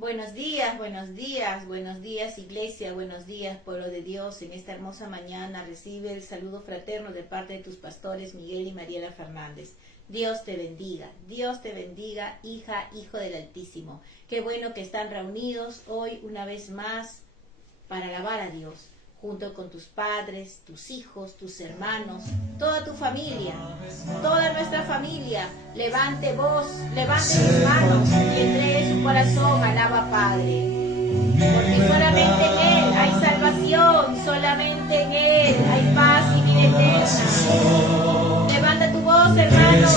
Buenos días iglesia, buenos días pueblo de Dios. En esta hermosa mañana recibe el saludo fraterno de parte de tus pastores Miguel y Mariela Fernández. Dios te bendiga, hija, hijo del Altísimo. Qué bueno que están reunidos hoy una vez más para alabar a Dios, junto con tus padres, tus hijos, tus hermanos, toda tu familia, toda nuestra familia. Levante voz, levante sus manos y entregue su corazón al Abba Padre. Porque solamente en Él hay salvación, solamente en Él hay paz y vida eterna. Levanta tu voz, hermano,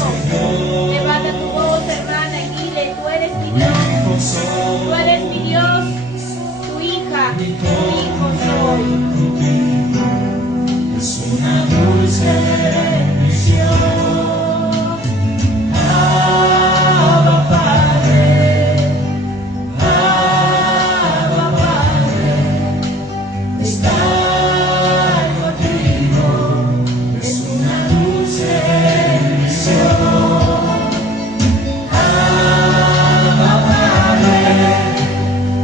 levanta tu voz, hermana, y dile: tú eres mi Dios, tú eres mi Dios, tu hija, tu hijo soy. Es una dulce bendición. Abba Padre, Abba Padre, estar contigo es una dulce bendición. Abba Padre,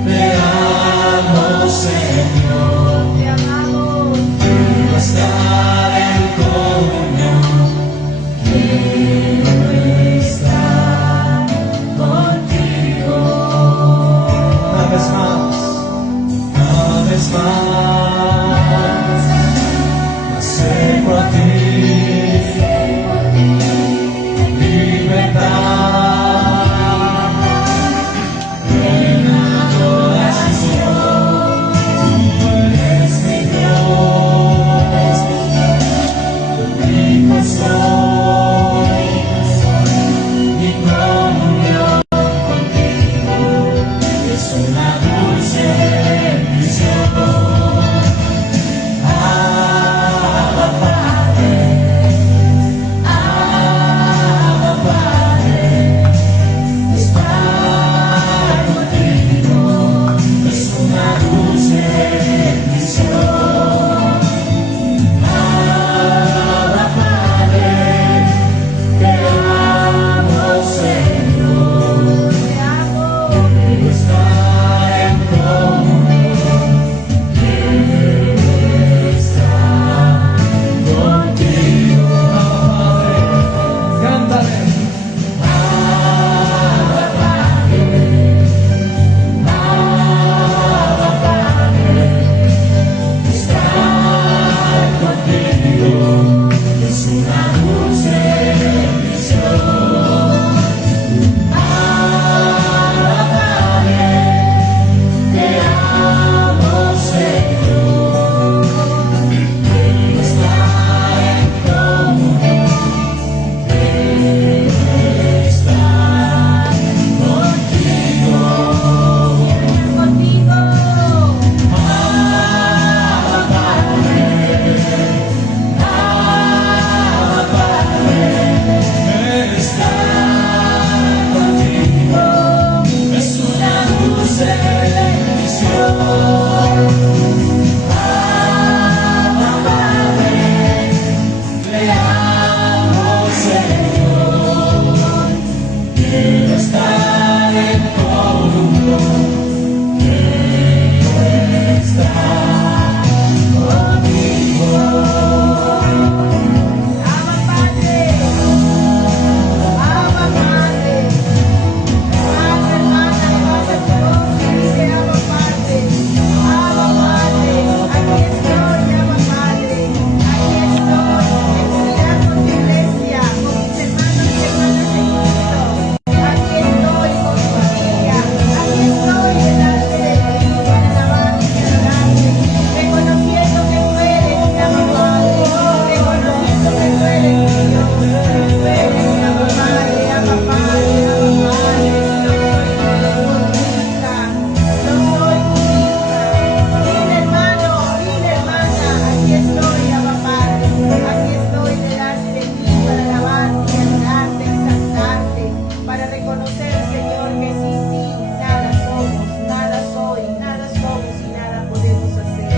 te amo, Señor, Te amamos. quiero estar en comunión, quiero estar contigo. Una vez más, me acerco a ti, libertad, en adoración. Tú eres mi Dios, tu hijo soy, mi comunión contigo es una dulce bendición. Abba Padre, estar contigo es una dulce bendición. Abba Padre, te amo, Señor, Te amo. quiero estar en comunión, quiero estar contigo. Cántale. Abba Padre, estar contigo es una dulce bendición. Abba Padre, te amo, Señor, quiero estar en comunión, quiero estar contigo. Contigo. Abba Padre, estar contigo es una dulce bendición. Abba Padre, te amo, Señor, quiero estar en comunión, quiero estar contigo. Abba Padre, Abba Padre. Hermano, hermana, levanta tu voz y dice: Abba Padre, Abba Padre, aquí estoy, Abba Padre, aquí estoy en unidad con tu iglesia, con mis hermanos y hermanas en Cristo. Aquí estoy con mi familia, aquí estoy delante de ti para alabarte y adorarte, reconociendo que tú eres mi Abba Padre, reconociendo que tú eres mi Dios, tú eres mi Abba Padre, Abba Padre, Abba Padre. Yo soy tu hija. Dile, hermano, dile, hermana: aquí estoy, Abba Padre, aquí estoy delante de ti para alabarte, adorarte, exaltarte, para reconocer, Señor, que sin ti nada somos, nada soy, nada somos y nada podemos hacer.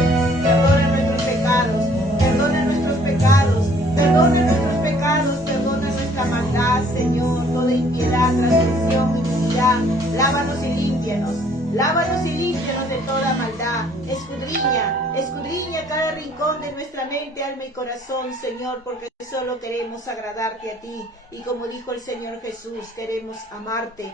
Perdona nuestros pecados, perdona nuestros pecados, perdona nuestros pecados, perdona nuestra maldad, Señor, toda impiedad, transgresión, iniquidad. Lávanos y límpianos. Lávanos y límpianos de toda maldad. Escudriña cada rincón de nuestra mente, alma y corazón, Señor, porque solo queremos agradarte a ti. Y como dijo el Señor Jesús, queremos amarte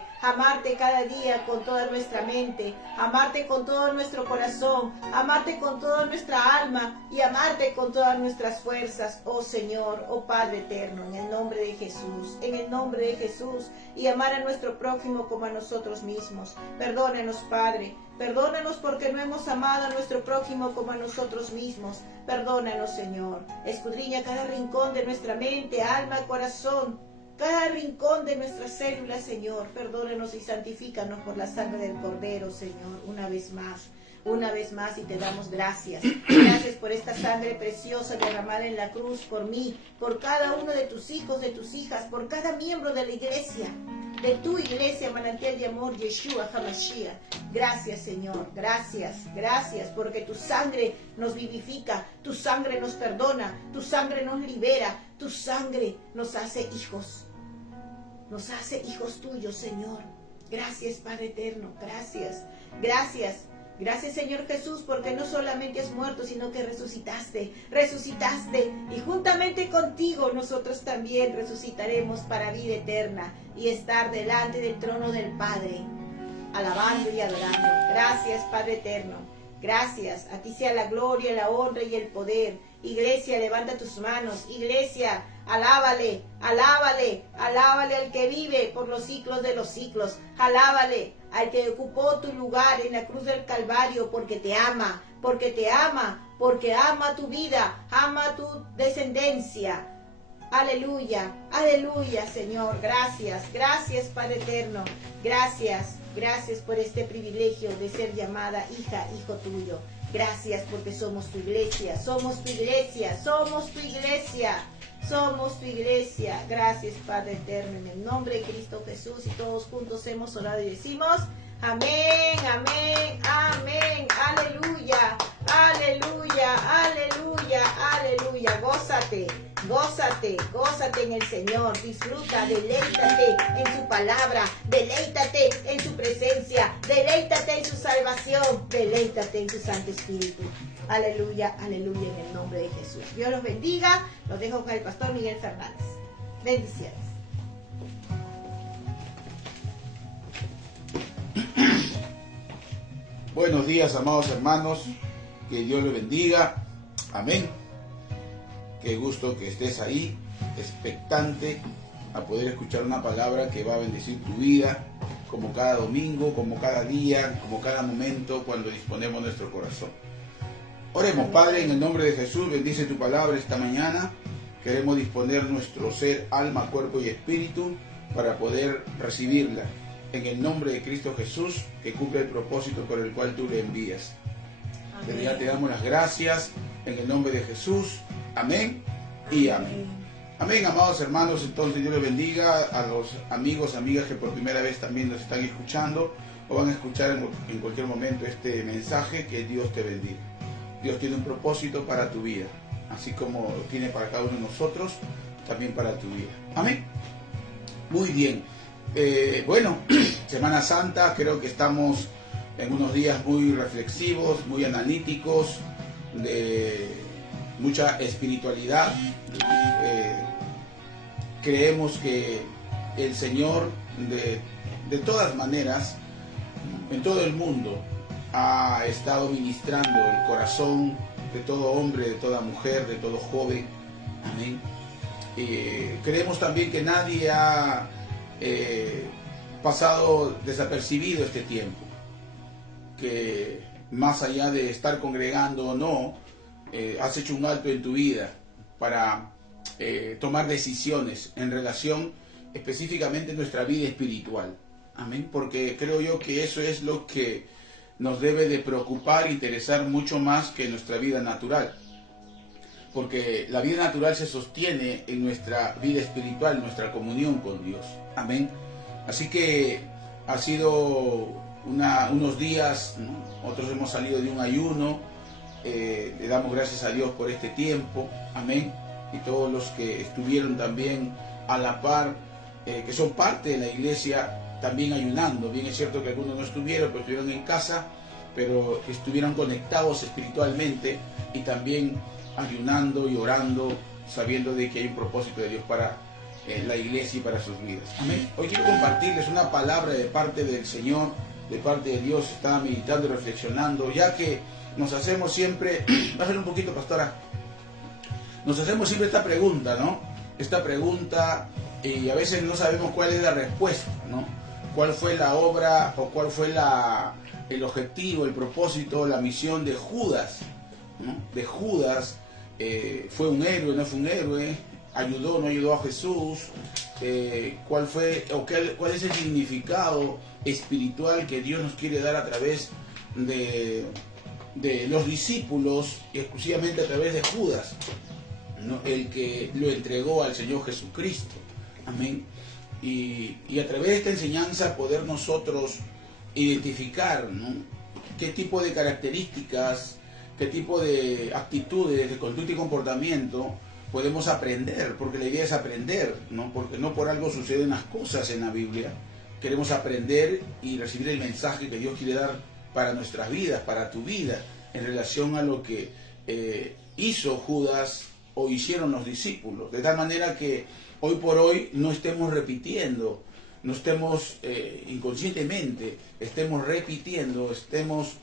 cada día con toda nuestra mente, amarte con todo nuestro corazón, amarte con toda nuestra alma y amarte con todas nuestras fuerzas, oh Señor, oh Padre eterno, en el nombre de Jesús, y amar a nuestro prójimo como a nosotros mismos. Perdónanos, Padre, perdónanos porque no hemos amado a nuestro prójimo como a nosotros mismos. Perdónanos, Señor. Escudriña cada rincón de nuestra mente, alma, corazón, cada rincón de nuestras células, Señor. Perdónanos y santifícanos por la sangre del Cordero, Señor, una vez más, y te damos gracias. Gracias por esta sangre preciosa derramada en la cruz por mí, por cada uno de tus hijos, de tus hijas, por cada miembro de la iglesia, de tu iglesia, manantial de amor, Yeshua HaMashiach. Gracias, Señor, gracias, porque tu sangre nos vivifica, tu sangre nos perdona, tu sangre nos libera, tu sangre nos hace hijos tuyos, Señor. Gracias, Padre eterno, gracias, Señor Jesús, porque no solamente has muerto, sino que resucitaste, y juntamente contigo nosotros también resucitaremos para vida eterna y estar delante del trono del Padre, alabando y adorando. Gracias, Padre eterno, gracias. A ti sea la gloria, la honra y el poder. Iglesia, levanta tus manos. Iglesia, alábale al que vive por los siglos de los siglos. Alábale al que ocupó tu lugar en la cruz del Calvario, porque te ama, porque ama tu vida, ama tu descendencia. Aleluya, Señor. Gracias, Padre eterno. Gracias por este privilegio de ser llamada hija, hijo tuyo. Gracias porque somos tu iglesia. Gracias, Padre eterno, en el nombre de Cristo Jesús, y todos juntos hemos orado y decimos amén. Gózate en el Señor. Disfruta, deleítate en su palabra, deleítate en su presencia, deleítate en su salvación, deleítate en su Santo Espíritu. Aleluya, en el nombre de Jesús. Dios los bendiga. Los dejo con el pastor Miguel Fernández. Bendiciones. Buenos días, amados hermanos, que Dios los bendiga, amén. Qué gusto que estés ahí, expectante a poder escuchar una palabra que va a bendecir tu vida, como cada domingo, como cada día, como cada momento, cuando disponemos nuestro corazón. Oremos. Padre, en el nombre de Jesús, bendice tu palabra esta mañana. Queremos disponer nuestro ser, alma, cuerpo y espíritu para poder recibirla. En el nombre de Cristo Jesús, que cumple el propósito por el cual tú le envías. Desde ya te damos las gracias en el nombre de Jesús. Amén y amén. Amén, amados hermanos. Entonces Dios les bendiga a los amigos, amigas que por primera vez también nos están escuchando o van a escuchar en cualquier momento este mensaje. Que Dios te bendiga. Dios tiene un propósito para tu vida, así como lo tiene para cada uno de nosotros, también para tu vida. Amén. Muy bien. Bueno, Semana Santa, creo que estamos en unos días muy reflexivos, muy analíticos, de mucha espiritualidad. Creemos que el Señor de todas maneras, en todo el mundo, ha estado ministrando el corazón de todo hombre, de toda mujer, de todo joven. Amén. Creemos también que nadie ha pasado desapercibido este tiempo, que más allá de estar congregando o no, has hecho un alto en tu vida para tomar decisiones en relación específicamente a nuestra vida espiritual. Amén. Porque creo yo que eso es lo que nos debe de preocupar e interesar mucho más que nuestra vida natural. Porque la vida natural se sostiene en nuestra vida espiritual, nuestra comunión con Dios. Amén. Así que ha sido unos días, ¿no? Otros hemos salido de un ayuno. Le damos gracias a Dios por este tiempo. Amén. Y todos los que estuvieron también a la par, que son parte de la iglesia, también ayunando. Bien es cierto que algunos no estuvieron, pero estuvieron en casa, pero estuvieron conectados espiritualmente y también ayunando y orando, sabiendo de que hay un propósito de Dios para la iglesia y para sus vidas. Amén. Hoy quiero compartirles una palabra de parte del Señor, de parte de Dios. Estaba meditando y reflexionando, ya que nos hacemos siempre, bájale un poquito, pastora, nos hacemos siempre esta pregunta, ¿no? Esta pregunta, y a veces no sabemos cuál es la respuesta, ¿no? ¿Cuál fue la obra o cuál fue el objetivo, el propósito, la misión de Judas, ¿no? De Judas, ¿fue un héroe, no fue un héroe? ¿Ayudó, no ayudó a Jesús? ¿Cuál fue o cuál es el significado espiritual que Dios nos quiere dar a través de los discípulos, y exclusivamente a través de Judas, ¿no? El que lo entregó al Señor Jesucristo? Amén. Y a través de esta enseñanza poder nosotros identificar, ¿no? Qué tipo de características, qué tipo de actitudes, de conducta y comportamiento podemos aprender, porque la idea es aprender, ¿no? Porque no por algo suceden las cosas en la Biblia. Queremos aprender y recibir el mensaje que Dios quiere dar para nuestras vidas, para tu vida, en relación a lo que hizo Judas o hicieron los discípulos, de tal manera que hoy por hoy no estemos repitiendo, no estemos inconscientemente, estemos repitiendo, estemos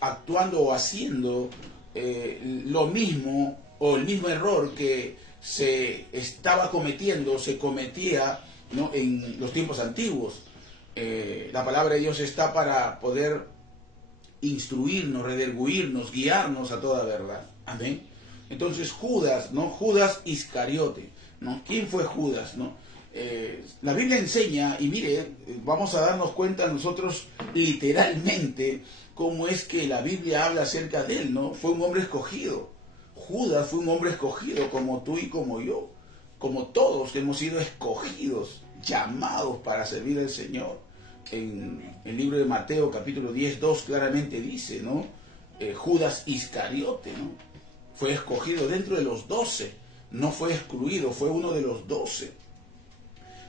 actuando o haciendo lo mismo o el mismo error que se estaba cometiendo, se cometía, ¿no? En los tiempos antiguos. La palabra de Dios está para poder instruirnos, redarguirnos, guiarnos a toda verdad. Amén. Entonces Judas, ¿no? Judas Iscariote, ¿no? ¿Quién fue Judas, no? La Biblia enseña, y mire, vamos a darnos cuenta nosotros literalmente cómo es que la Biblia habla acerca de él, ¿no? Fue un hombre escogido. Judas fue un hombre escogido como tú y como yo, como todos que hemos sido escogidos, llamados para servir al Señor. En el libro de Mateo capítulo 10:2 claramente dice, ¿no? Judas Iscariote, ¿no? Fue escogido dentro de los 12, no fue excluido, fue uno de los 12.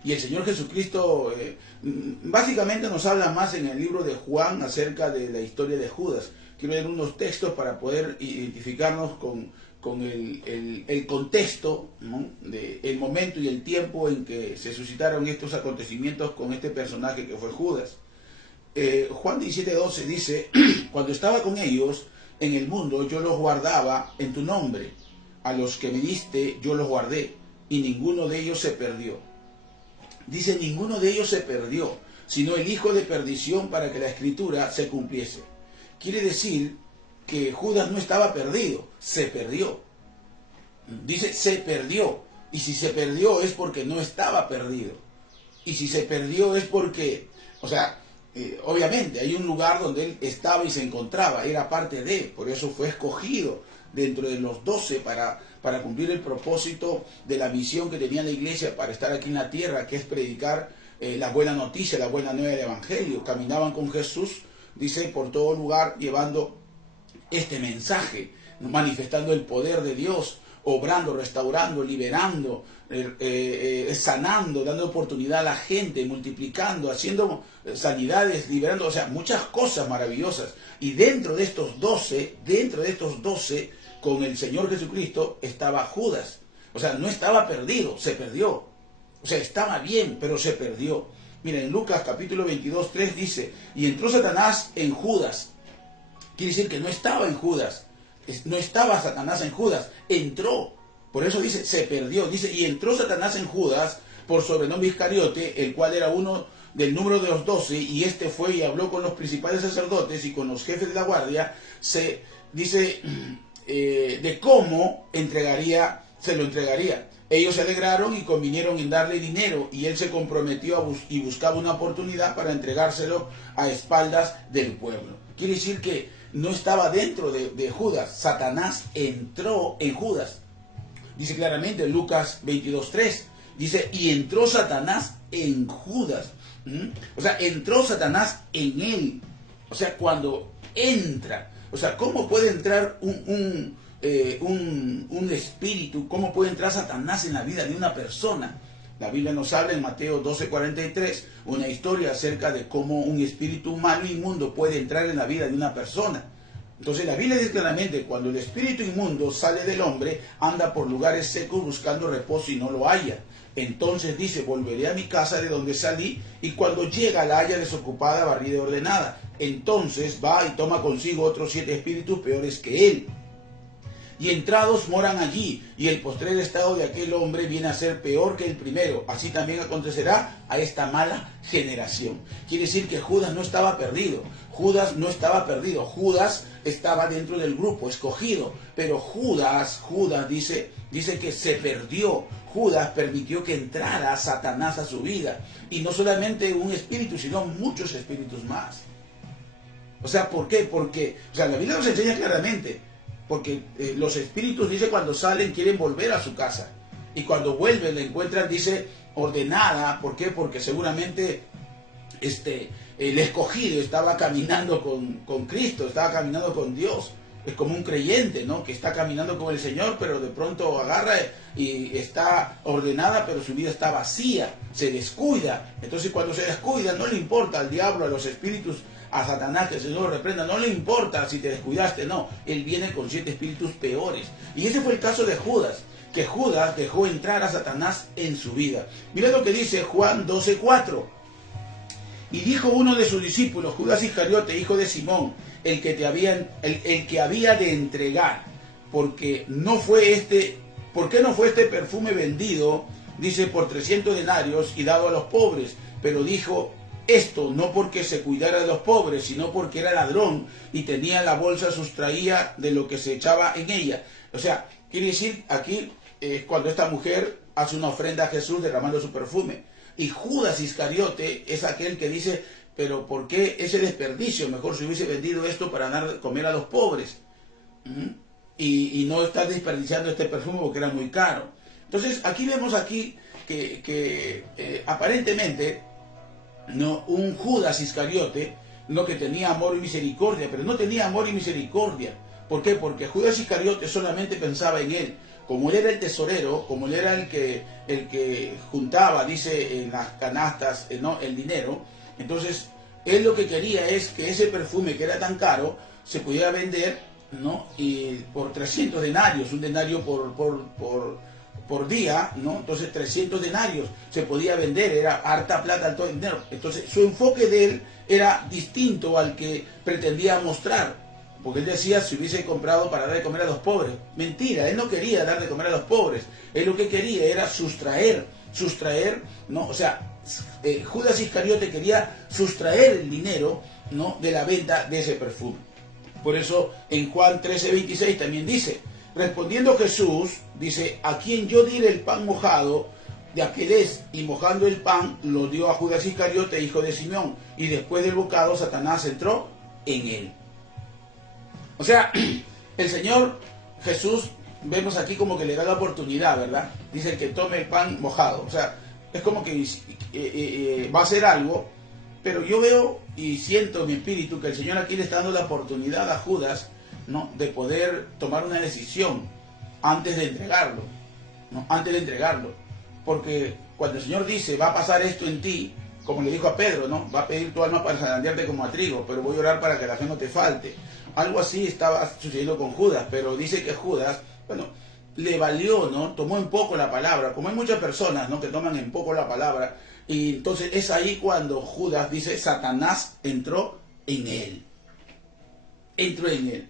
Y el Señor Jesucristo básicamente nos habla más en el libro de Juan acerca de la historia de Judas. Quiero leer unos textos para poder identificarnos con el contexto, ¿no? El momento y el tiempo en que se suscitaron estos acontecimientos con este personaje que fue Judas. Juan 17:12 dice, cuando estaba con ellos en el mundo, yo los guardaba en tu nombre. A los que me diste, yo los guardé, y ninguno de ellos se perdió. Dice, ninguno de ellos se perdió, sino el hijo de perdición, para que la escritura se cumpliese. Quiere decir que Judas no estaba perdido, se perdió. Dice, se perdió. Y si se perdió es porque no estaba perdido. Y si se perdió es porque, o sea, obviamente hay un lugar donde él estaba y se encontraba, era parte de, por eso fue escogido dentro de los 12 para cumplir el propósito de la misión que tenía la iglesia para estar aquí en la tierra, que es predicar la buena noticia, la buena nueva del Evangelio. Caminaban con Jesús, dice, por todo lugar, llevando este mensaje, manifestando el poder de Dios, obrando, restaurando, liberando, sanando, dando oportunidad a la gente, multiplicando, haciendo sanidades, liberando, o sea, muchas cosas maravillosas. Y dentro de estos 12, con el Señor Jesucristo, estaba Judas. O sea, no estaba perdido, se perdió. O sea, estaba bien, pero se perdió. Miren, en Lucas capítulo 22:3 dice, y entró Satanás en Judas. Quiere decir que no estaba en Judas. No estaba Satanás en Judas, entró. Por eso dice, se perdió. Dice, y entró Satanás en Judas, por sobrenombre Iscariote, el cual era uno del número de los 12, y este fue y habló con los principales sacerdotes y con los jefes de la guardia, dice de cómo se lo entregaría. Ellos se alegraron y convinieron en darle dinero, y él se comprometió y buscaba una oportunidad para entregárselo a espaldas del pueblo. Quiere decir que no estaba dentro de Judas, Satanás entró en Judas. Dice claramente en Lucas 22:3, dice, y entró Satanás en Judas. O sea, entró Satanás en él. O sea, cuando entra, o sea, ¿cómo puede entrar un espíritu? ¿Cómo puede entrar Satanás en la vida de una persona? La Biblia nos habla en Mateo 12:43, una historia acerca de cómo un espíritu malo e inmundo puede entrar en la vida de una persona. Entonces la Biblia dice claramente, cuando el espíritu inmundo sale del hombre, anda por lugares secos buscando reposo y no lo halla. Entonces dice, volveré a mi casa de donde salí, y cuando llega la halla desocupada, barrida y ordenada. Entonces va y toma consigo otros 7 espíritus peores que él. Y entrados moran allí, y el postrer estado de aquel hombre viene a ser peor que el primero. Así también acontecerá a esta mala generación. Quiere decir que Judas no estaba perdido. Judas no estaba perdido. Judas estaba dentro del grupo, escogido. Pero Judas dice que se perdió. Judas permitió que entrara Satanás a su vida. Y no solamente un espíritu, sino muchos espíritus más. O sea, ¿por qué? Porque, la Biblia nos enseña claramente. Porque los espíritus, dice, cuando salen quieren volver a su casa. Y cuando vuelven la encuentran, dice, ordenada. ¿Por qué? Porque seguramente el escogido estaba caminando con Cristo, estaba caminando con Dios. Es como un creyente, ¿no? Que está caminando con el Señor, pero de pronto agarra y está ordenada, pero su vida está vacía, se descuida. Entonces cuando se descuida, no le importa al diablo, a los espíritus, a Satanás, que el Señor lo reprenda, no le importa si te descuidaste, no. Él viene con 7 espíritus peores. Y ese fue el caso de Judas, que Judas dejó entrar a Satanás en su vida. Mira lo que dice Juan 12:4. Y dijo uno de sus discípulos, Judas Iscariote, hijo de Simón, el que había de entregar, ¿por qué no fue este perfume vendido, dice, por 300 denarios y dado a los pobres? Pero dijo esto no porque se cuidara de los pobres, sino porque era ladrón y tenía la bolsa, sustraía de lo que se echaba en ella. O sea, quiere decir aquí cuando esta mujer hace una ofrenda a Jesús derramando su perfume. Y Judas Iscariote es aquel que dice, pero ¿por qué ese desperdicio? Mejor se hubiese vendido esto para dar de comer a los pobres. Y no estar desperdiciando este perfume porque era muy caro. Entonces aquí vemos que aparentemente no, un Judas Iscariote, no, que tenía amor y misericordia, pero no tenía amor y misericordia. ¿Por qué? Porque Judas Iscariote solamente pensaba en él. Como él era el tesorero, como él era el que juntaba, dice, en las canastas, ¿no?, el dinero, entonces él lo que quería es que ese perfume que era tan caro se pudiera vender, ¿no?, y por 300 denarios, un denario por día, ¿no? Entonces 300 denarios se podía vender, era harta plata, todo el dinero. Entonces su enfoque de él era distinto al que pretendía mostrar. Porque él decía, si hubiese comprado para dar de comer a los pobres. Mentira, él no quería dar de comer a los pobres. Él lo que quería era sustraer, ¿no? O sea, Judas Iscariote quería sustraer el dinero, ¿no?, de la venta de ese perfume. Por eso en Juan 13:26 también dice, respondiendo Jesús, dice, a quien yo diere el pan mojado, de aquel es, y mojando el pan, lo dio a Judas Iscariote, hijo de Simón. Y después del bocado, Satanás entró en él. O sea, el Señor Jesús, vemos aquí como que le da la oportunidad, ¿verdad? Dice que tome el pan mojado. O sea, es como que va a hacer algo, pero yo veo y siento en mi espíritu que el Señor aquí le está dando la oportunidad a Judas, ¿no?, de poder tomar una decisión antes de entregarlo, ¿no?, antes de entregarlo. Porque cuando el Señor dice, va a pasar esto en ti, como le dijo a Pedro, ¿no?, va a pedir tu alma para zarandearte como a trigo, pero voy a orar para que la fe no te falte. Algo así estaba sucediendo con Judas, pero dice que Judas, bueno, le valió, ¿no? Tomó en poco la palabra, como hay muchas personas, ¿no?, que toman en poco la palabra, y entonces es ahí cuando Judas dice, Satanás entró en él. Entró en él.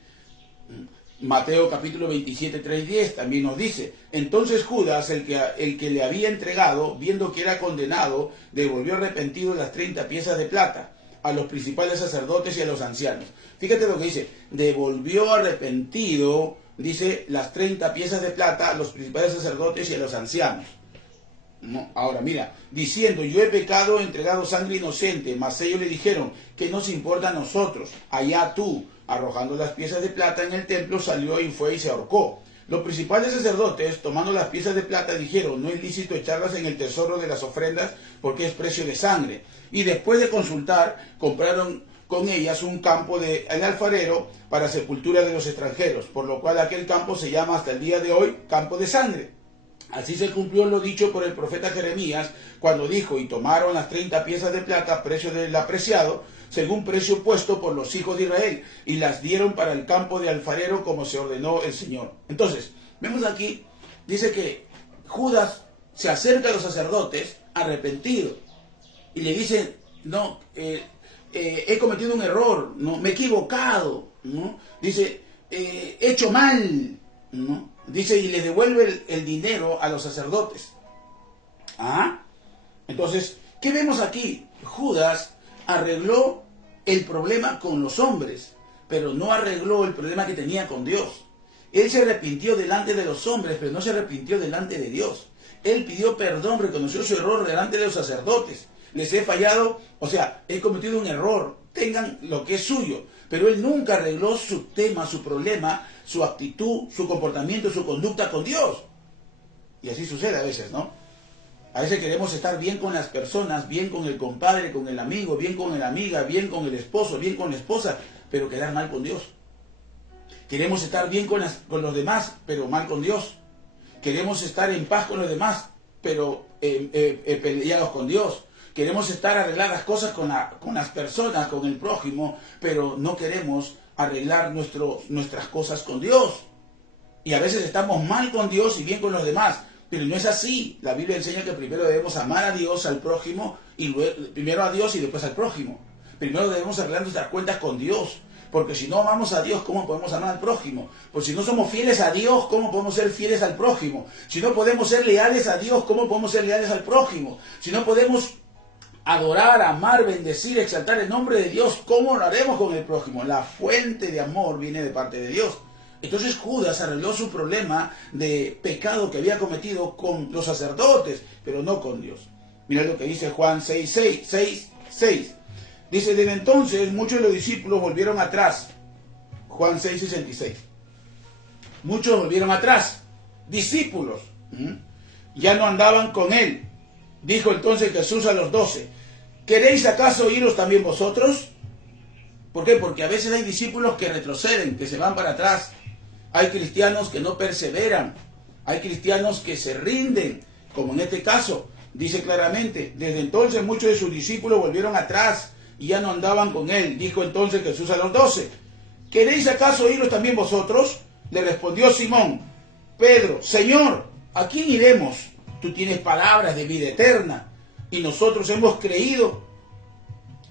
Mateo capítulo 27, 3-10 también nos dice, entonces Judas, el que le había entregado, viendo que era condenado, devolvió arrepentido las 30 piezas de plata a los principales sacerdotes y a los ancianos. Fíjate lo que dice, devolvió arrepentido, dice, las 30 piezas de plata a los principales sacerdotes y a los ancianos. No, ahora mira, diciendo, yo he pecado, he entregado sangre inocente, mas ellos le dijeron, ¿qué nos importa a nosotros? Allá tú. Arrojando las piezas de plata en el templo, salió y fue y se ahorcó. Los principales sacerdotes, tomando las piezas de plata, dijeron, no es lícito echarlas en el tesoro de las ofrendas, porque es precio de sangre. Y después de consultar, compraron con ellas un campo del alfarero para sepultura de los extranjeros, por lo cual aquel campo se llama hasta el día de hoy campo de sangre. Así se cumplió lo dicho por el profeta Jeremías, cuando dijo: y tomaron las 30 piezas de plata, precio del apreciado, según precio puesto por los hijos de Israel, y las dieron para el campo de alfarero, como se ordenó el Señor. Entonces, vemos aquí, dice que Judas se acerca a los sacerdotes arrepentido, y le dice: no, he cometido un error, no, me he equivocado, ¿no? Dice, he hecho mal, ¿no? Dice, y le devuelve el dinero a los sacerdotes. ¿Ah? Entonces, ¿qué vemos aquí? Judas arregló el problema con los hombres, pero no arregló el problema que tenía con Dios. Él se arrepintió delante de los hombres, pero no se arrepintió delante de Dios. Él pidió perdón, reconoció su error delante de los sacerdotes. Les he fallado, o sea, he cometido un error, tengan lo que es suyo. Pero él nunca arregló su tema, su problema, su actitud, su comportamiento, su conducta con Dios. Y así sucede a veces, ¿no? A veces queremos estar bien con las personas, bien con el compadre, con el amigo, bien con la amiga, bien con el esposo, bien con la esposa, pero quedar mal con Dios. Queremos estar bien con los demás, pero mal con Dios. Queremos estar en paz con los demás, pero peleados con Dios. Queremos estar arreglar las cosas con las personas, con el prójimo, pero no queremos arreglar nuestras cosas con Dios. Y a veces estamos mal con Dios y bien con los demás, pero no es así. La Biblia enseña que primero debemos amar a Dios, al prójimo, y luego, primero a Dios y después al prójimo. Primero debemos arreglar nuestras cuentas con Dios, porque si no amamos a Dios, ¿cómo podemos amar al prójimo? Pues si no somos fieles a Dios, ¿cómo podemos ser fieles al prójimo? Si no podemos ser leales a Dios, ¿cómo podemos ser leales al prójimo? Si no podemos adorar, amar, bendecir, exaltar el nombre de Dios, ¿cómo lo haremos con el prójimo? La fuente de amor viene de parte de Dios. Entonces Judas arregló su problema de pecado que había cometido con los sacerdotes, pero no con Dios. Mira lo que dice Juan 6:6. Dice, desde entonces muchos de los discípulos volvieron atrás. Juan 6:66. Muchos volvieron atrás. Discípulos. Ya no andaban con él. Dijo entonces Jesús a los 12, ¿queréis acaso iros también vosotros? ¿Por qué? Porque a veces hay discípulos que retroceden, que se van para atrás. Hay cristianos que no perseveran. Hay cristianos que se rinden, como en este caso. Dice claramente, desde entonces muchos de sus discípulos volvieron atrás y ya no andaban con él. Dijo entonces Jesús a los 12, ¿queréis acaso iros también vosotros? Le respondió Simón Pedro, Señor, ¿a quién iremos? Tú tienes palabras de vida eterna, y nosotros hemos creído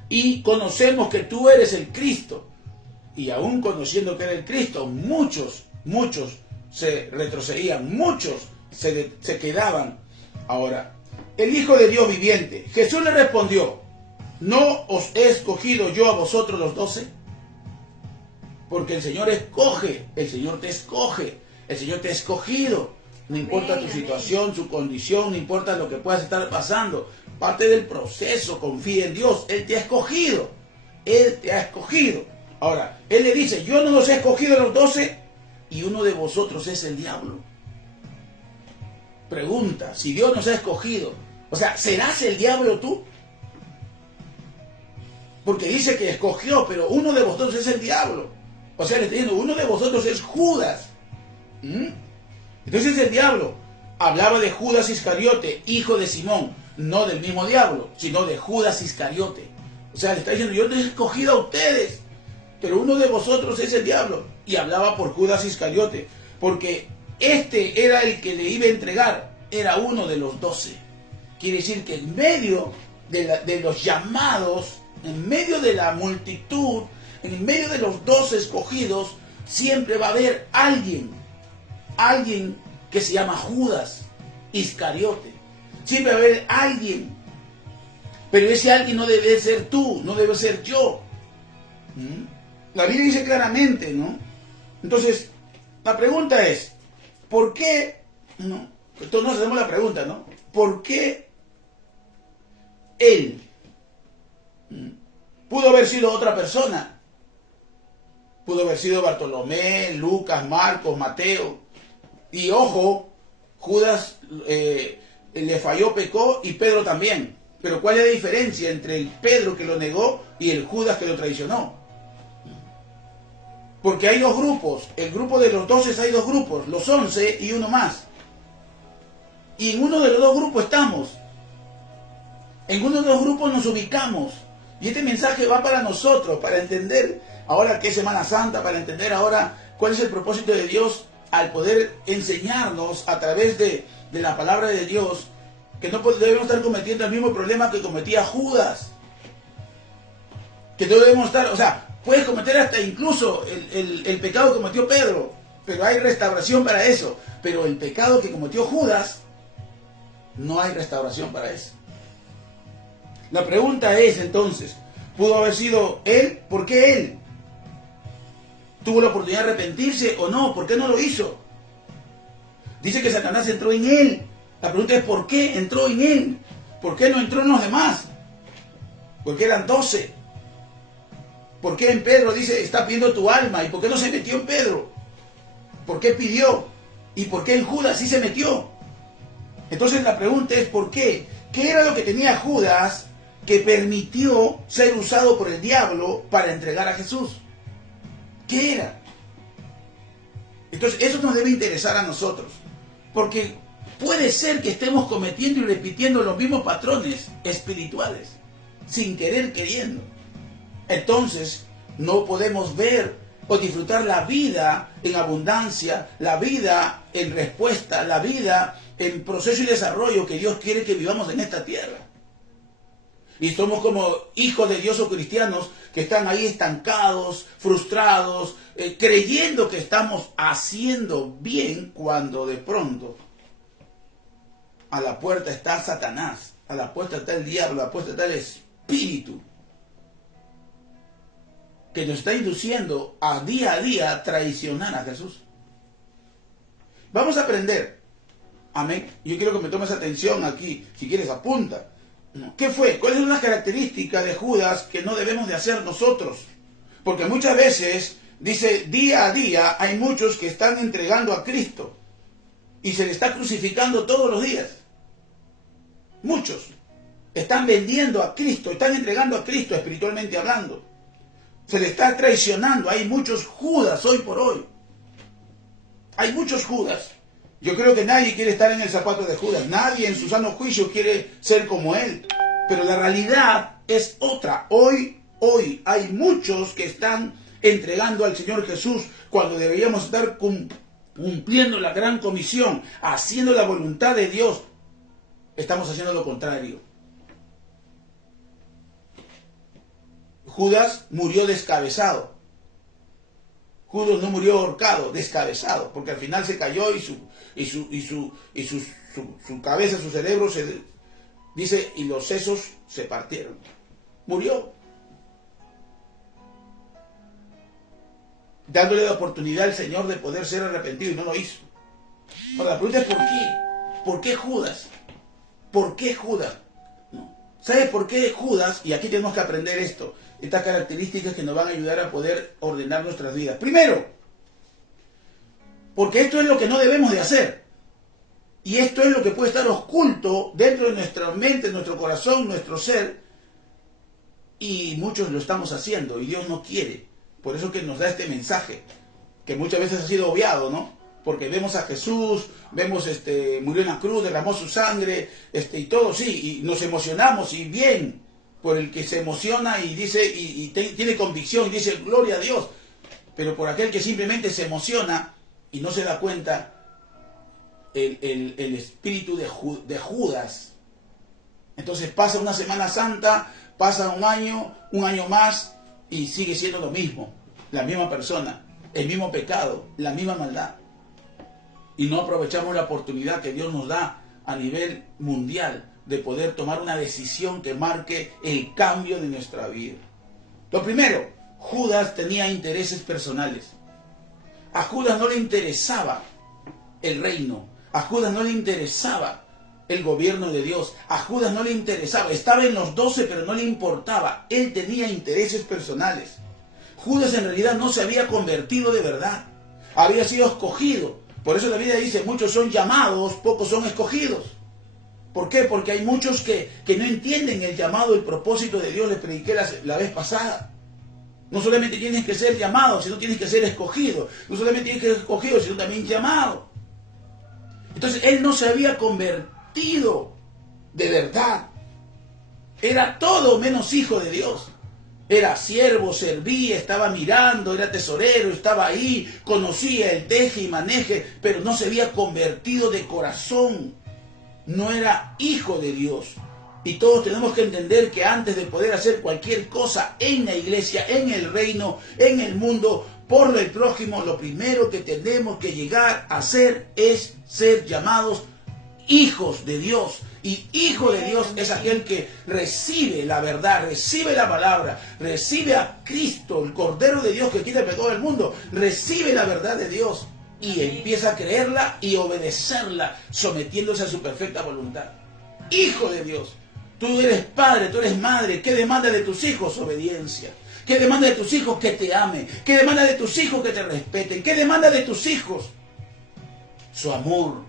y conocemos que tú eres el Cristo. Y aún conociendo que era el Cristo, muchos se retrocedían, muchos se quedaban. Ahora, el Hijo de Dios viviente, Jesús le respondió, ¿no os he escogido yo a vosotros los 12? Porque el Señor escoge, el Señor te escoge, el Señor te ha escogido. No importa tu situación, su condición, no importa lo que puedas estar pasando. Parte del proceso, confía en Dios. Él te ha escogido. Él te ha escogido. Ahora, Él le dice, yo no los he escogido a los 12 y uno de vosotros es el diablo. Pregunta, si Dios nos ha escogido, o sea, ¿serás el diablo tú? Porque dice que escogió, pero uno de vosotros es el diablo. O sea, le está diciendo, uno de vosotros es Judas. Entonces el diablo hablaba de Judas Iscariote, hijo de Simón, no del mismo diablo, sino de Judas Iscariote. O sea, le está diciendo, yo te he escogido a ustedes, pero uno de vosotros es el diablo. Y hablaba por Judas Iscariote, porque este era el que le iba a entregar, era uno de los 12. Quiere decir que en medio de los llamados, en medio de la multitud, en medio de los 12 escogidos, siempre va a haber alguien que se llama Judas Iscariote. Siempre va a haber alguien. Pero ese alguien no debe ser tú, no debe ser yo. La Biblia dice claramente, ¿no? Entonces, la pregunta es, ¿por qué? ¿No? Todos nos hacemos la pregunta, ¿no? ¿Por qué él pudo haber sido otra persona? Pudo haber sido Bartolomé, Lucas, Marcos, Mateo. Y ojo, Judas le falló, pecó, y Pedro también. Pero ¿cuál es la diferencia entre el Pedro que lo negó y el Judas que lo traicionó? Porque hay dos grupos. El grupo de los 12 hay dos grupos, los 11 y uno más. Y en uno de los dos grupos estamos. En uno de los grupos nos ubicamos. Y este mensaje va para nosotros, para entender ahora qué es Semana Santa, para entender ahora cuál es el propósito de Dios al poder enseñarnos a través de la palabra de Dios, que no debemos estar cometiendo el mismo problema que cometía Judas. Que no debemos estar, o sea, puedes cometer hasta incluso el pecado que cometió Pedro, pero hay restauración para eso. Pero el pecado que cometió Judas, no hay restauración para eso. La pregunta es entonces, ¿pudo haber sido él? ¿Por qué él? ¿Tuvo la oportunidad de arrepentirse o no? ¿Por qué no lo hizo? Dice que Satanás entró en él. La pregunta es ¿por qué entró en él? ¿Por qué no entró en los demás? Porque eran 12. ¿Por qué en Pedro dice está pidiendo tu alma? ¿Y por qué no se metió en Pedro? ¿Por qué pidió? ¿Y por qué en Judas sí se metió? Entonces la pregunta es ¿por qué? ¿Qué era lo que tenía Judas que permitió ser usado por el diablo para entregar a Jesús? ¿Qué era? Entonces eso nos debe interesar a nosotros, porque puede ser que estemos cometiendo y repitiendo los mismos patrones espirituales, sin querer queriendo. Entonces no podemos ver o disfrutar la vida en abundancia, la vida en respuesta, la vida en proceso y desarrollo que Dios quiere que vivamos en esta tierra. Y somos como hijos de Dios o cristianos que están ahí estancados, frustrados, creyendo que estamos haciendo bien cuando de pronto a la puerta está Satanás, a la puerta está el diablo, a la puerta está el espíritu que nos está induciendo a día traicionar a Jesús. Vamos a aprender. Amén. Yo quiero que me tomes atención aquí. Si quieres, apunta. ¿Qué fue? ¿Cuáles son las características de Judas que no debemos de hacer nosotros? Porque muchas veces, dice, día a día hay muchos que están entregando a Cristo y se le está crucificando todos los días. Muchos están vendiendo a Cristo, están entregando a Cristo espiritualmente hablando. Se le está traicionando. Hay muchos Judas hoy por hoy. Hay muchos Judas. Yo creo que nadie quiere estar en el zapato de Judas. Nadie en su sano juicio quiere ser como él. Pero la realidad es otra. Hoy hay muchos que están entregando al Señor Jesús cuando deberíamos estar cumpliendo la gran comisión, haciendo la voluntad de Dios. Estamos haciendo lo contrario. Judas murió descabezado. Judas no murió ahorcado, descabezado, porque al final se cayó y su cabeza, su cerebro dice, y los sesos se partieron. Murió. Dándole la oportunidad al Señor de poder ser arrepentido y no lo hizo. Ahora la pregunta es ¿por qué? ¿Por qué Judas? ¿Por qué Judas? ¿Sabe por qué Judas? Y aquí tenemos que aprender esto. Estas características que nos van a ayudar a poder ordenar nuestras vidas. Primero, porque esto es lo que no debemos de hacer. Y esto es lo que puede estar oculto dentro de nuestra mente, nuestro corazón, nuestro ser. Y muchos lo estamos haciendo y Dios no quiere. Por eso que nos da este mensaje, que muchas veces ha sido obviado, ¿no? Porque vemos a Jesús, vemos murió en la cruz, derramó su sangre, y todo, sí, y nos emocionamos, y bien, por el que se emociona y dice, y tiene convicción, y dice, gloria a Dios. Pero por aquel que simplemente se emociona y no se da cuenta, el espíritu de Judas. Entonces pasa una Semana Santa, pasa un año más, y sigue siendo lo mismo, la misma persona, el mismo pecado, la misma maldad. Y no aprovechamos la oportunidad que Dios nos da a nivel mundial de poder tomar una decisión que marque el cambio de nuestra vida. Lo primero, Judas tenía intereses personales. A Judas no le interesaba el reino. A Judas no le interesaba el gobierno de Dios. A Judas no le interesaba. Estaba en los 12, pero no le importaba. Él tenía intereses personales. Judas en realidad no se había convertido de verdad. Había sido escogido. Por eso la Biblia dice, muchos son llamados, pocos son escogidos. ¿Por qué? Porque hay muchos que no entienden el llamado, el propósito de Dios. Les prediqué la vez pasada. No solamente tienes que ser llamado, sino tienes que ser escogido. No solamente tienes que ser escogido, sino también llamado. Entonces él no se había convertido de verdad. Era todo menos hijo de Dios. Era siervo, servía, estaba mirando, era tesorero, estaba ahí, conocía el teje y maneje, pero no se había convertido de corazón. No era hijo de Dios. Y todos tenemos que entender que antes de poder hacer cualquier cosa en la iglesia, en el reino, en el mundo, por el prójimo, lo primero que tenemos que llegar a hacer es ser llamados hijos de Dios. Y hijo de Dios es aquel que recibe la verdad, recibe la palabra, recibe a Cristo, el Cordero de Dios que quita el pecado del mundo, recibe la verdad de Dios y empieza a creerla y obedecerla, sometiéndose a su perfecta voluntad. Hijo de Dios. Tú eres padre, tú eres madre. ¿Qué demanda de tus hijos? Obediencia. ¿Qué demanda de tus hijos? Que te amen. ¿Qué demanda de tus hijos? Que te respeten. ¿Qué demanda de tus hijos? Su amor.